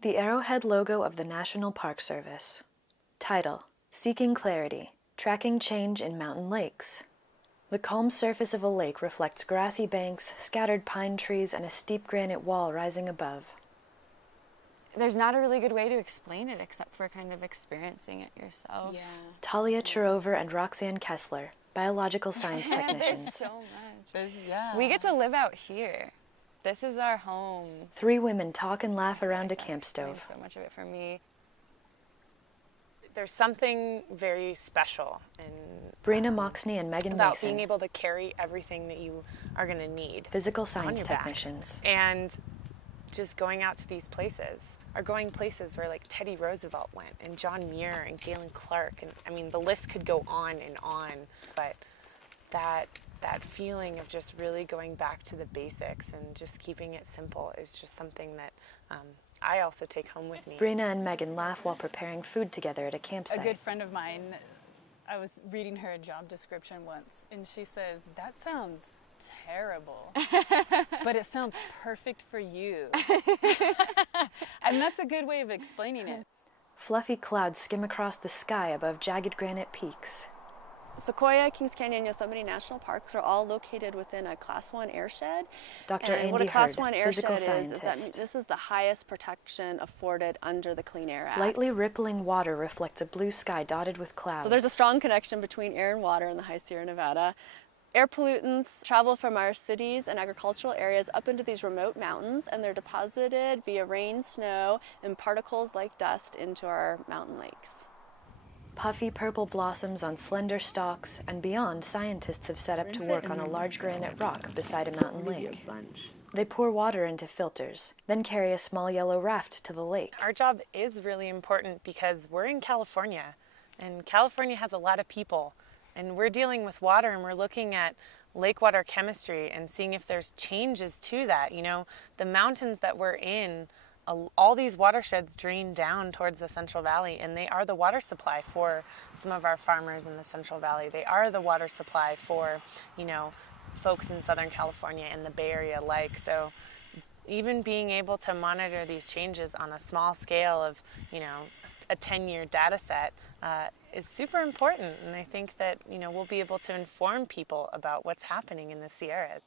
The arrowhead logo of the National Park Service. Title: Seeking Clarity, Tracking Change in Mountain Lakes. The calm surface of a lake reflects grassy banks, scattered pine trees, and a steep granite wall rising above. There's not a really good way to explain it except for kind of experiencing it yourself. Yeah. Talia Chirover and Roxanne Kessler, biological science There's technicians. so much. Yeah. We get to live out here. This is our home. Three women talk and laugh around a camp Explains stove. so much of it for me. There's something very special in Brina Moxney and Megan about Mason, being able to carry everything that you are going to need physical on science your back. technicians. And just going out to these places, or going places where like Teddy Roosevelt went, and John Muir and Galen Clark, and I mean the list could go on and on, but that feeling of just really going back to the basics and just keeping it simple is just something that I also take home with me. Brina and Megan laugh while preparing food together at a A campsite. good friend of mine, I was reading her job description once, and she says, "That sounds terrible, but it sounds perfect for you." And that's a good way of explaining it. Fluffy clouds skim across the sky above jagged granite peaks. Sequoia, Kings Canyon, Yosemite National Parks are all located within a Class 1 airshed. Dr. And what a Andy Class Hurd, 1 physical airshed is that scientist. this is the highest protection afforded under the Clean Air Act. Lightly rippling water reflects a blue sky dotted with clouds. So there's a strong connection between air and water in the High Sierra Nevada. Air pollutants travel from our cities and agricultural areas up into these remote mountains, and they're deposited via rain, snow, and particles like dust into our mountain lakes. Puffy purple blossoms on slender stalks, and beyond, scientists have set up to work on a large granite rock beside a mountain lake. They pour water into filters, then carry a small yellow raft to the lake. Our job is really important because we're in California, and California has a lot of people, and we're dealing with water, and we're looking at lake water chemistry and seeing if there's changes to that. You know, the mountains that we're in, all these watersheds drain down towards the Central Valley, and they are the water supply for some of our farmers in the Central Valley. They are the water supply for, you know, folks in Southern California and the Bay Area alike. So even being able to monitor these changes on a small scale of, you know, a 10-year data set is super important. And I think that, you know, we'll be able to inform people about what's happening in the Sierra.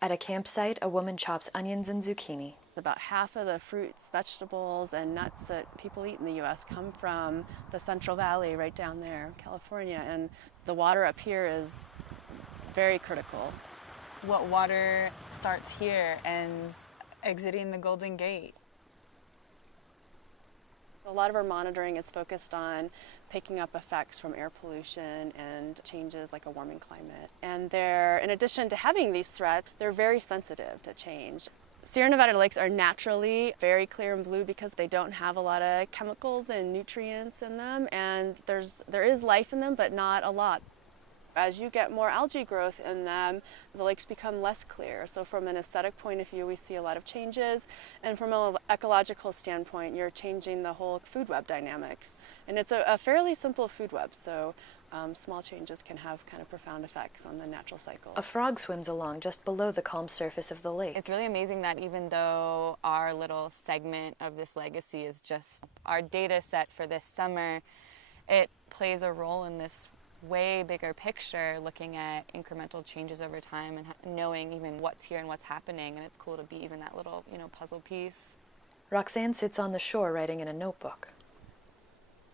At a campsite, a woman chops onions and zucchini. About half of the fruits, vegetables, and nuts that people eat in the U.S. come from the Central Valley right down there, California, and the water up here is very critical. What water starts here and exiting the Golden Gate. A lot of our monitoring is focused on picking up effects from air pollution and changes like a warming climate. And they're, in addition to having these threats, they're very sensitive to change. Sierra Nevada lakes are naturally very clear and blue because they don't have a lot of chemicals and nutrients in them, and there is life in them, but not a lot. As you get more algae growth in them, the lakes become less clear. So from an aesthetic point of view, we see a lot of changes. And from an ecological standpoint, you're changing the whole food web dynamics. And it's a fairly simple food web, so small changes can have kind of profound effects on the natural cycles. A frog swims along just below the calm surface of the lake. It's really amazing that even though our little segment of this legacy is just our data set for this summer, it plays a role in this way bigger picture, looking at incremental changes over time and knowing even what's here and what's happening. And it's cool to be even that little, you know, puzzle piece. Roxanne sits on the shore writing in a notebook.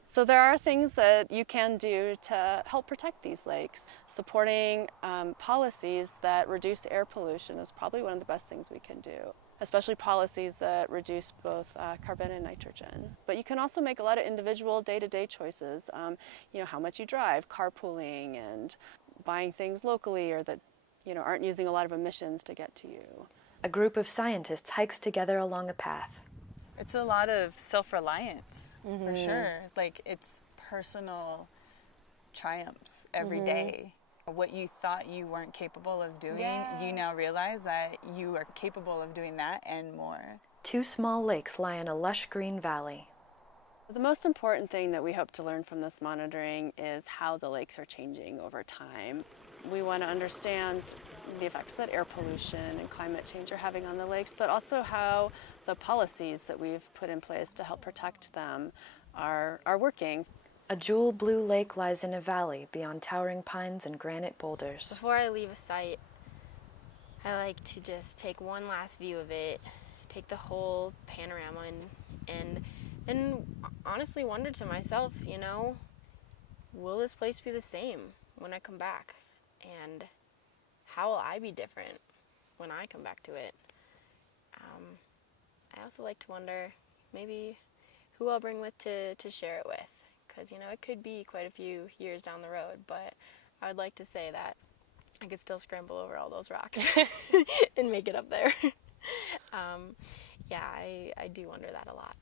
So there are things that you can do to help protect these lakes. Supporting policies that reduce air pollution is probably one of the best things we can do, especially policies that reduce both carbon and nitrogen. But you can also make a lot of individual day-to-day choices. You know, how much you drive, carpooling, and buying things locally or that, you know, aren't using a lot of emissions to get to you. A group of scientists hikes together along a path. It's a lot of self-reliance, for sure. Like, it's personal triumphs every day. What you thought you weren't capable of doing, you now realize that you are capable of doing that and more. Two small lakes lie in a lush green valley. The most important thing that we hope to learn from this monitoring is how the lakes are changing over time. We want to understand the effects that air pollution and climate change are having on the lakes, but also how the policies that we've put in place to help protect them are working. A jewel blue lake lies in a valley beyond towering pines and granite boulders. Before I leave a site, I like to just take one last view of it, take the whole panorama, and honestly wonder to myself, you know, will this place be the same when I come back? And how will I be different when I come back to it? I also like to wonder maybe who I'll bring with to share it with, because, you know, it could be quite a few years down the road, but I would like to say that I could still scramble over all those rocks and make it up there. Yeah, I do wonder that a lot.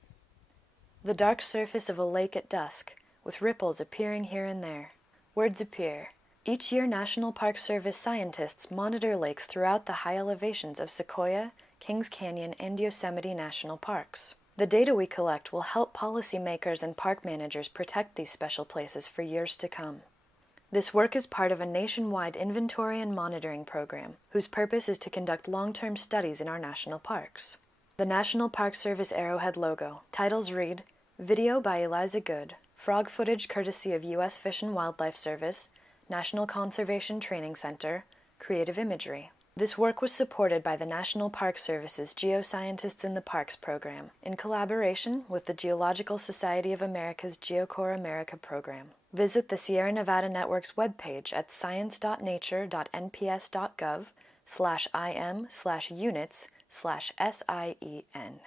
The dark surface of a lake at dusk, with ripples appearing here and there. Words appear. Each year, National Park Service scientists monitor lakes throughout the high elevations of Sequoia, Kings Canyon, and Yosemite National Parks. The data we collect will help policymakers and park managers protect these special places for years to come. This work is part of a nationwide inventory and monitoring program, whose purpose is to conduct long-term studies in our national parks. The National Park Service Arrowhead logo. Titles read, Video by Eliza Good, Frog footage courtesy of U.S. Fish and Wildlife Service, National Conservation Training Center, Creative Imagery. This work was supported by the National Park Service's Geoscientists in the Parks program, in collaboration with the Geological Society of America's GeoCore America program. Visit the Sierra Nevada Network's webpage at science.nature.nps.gov/im/units/SIEN.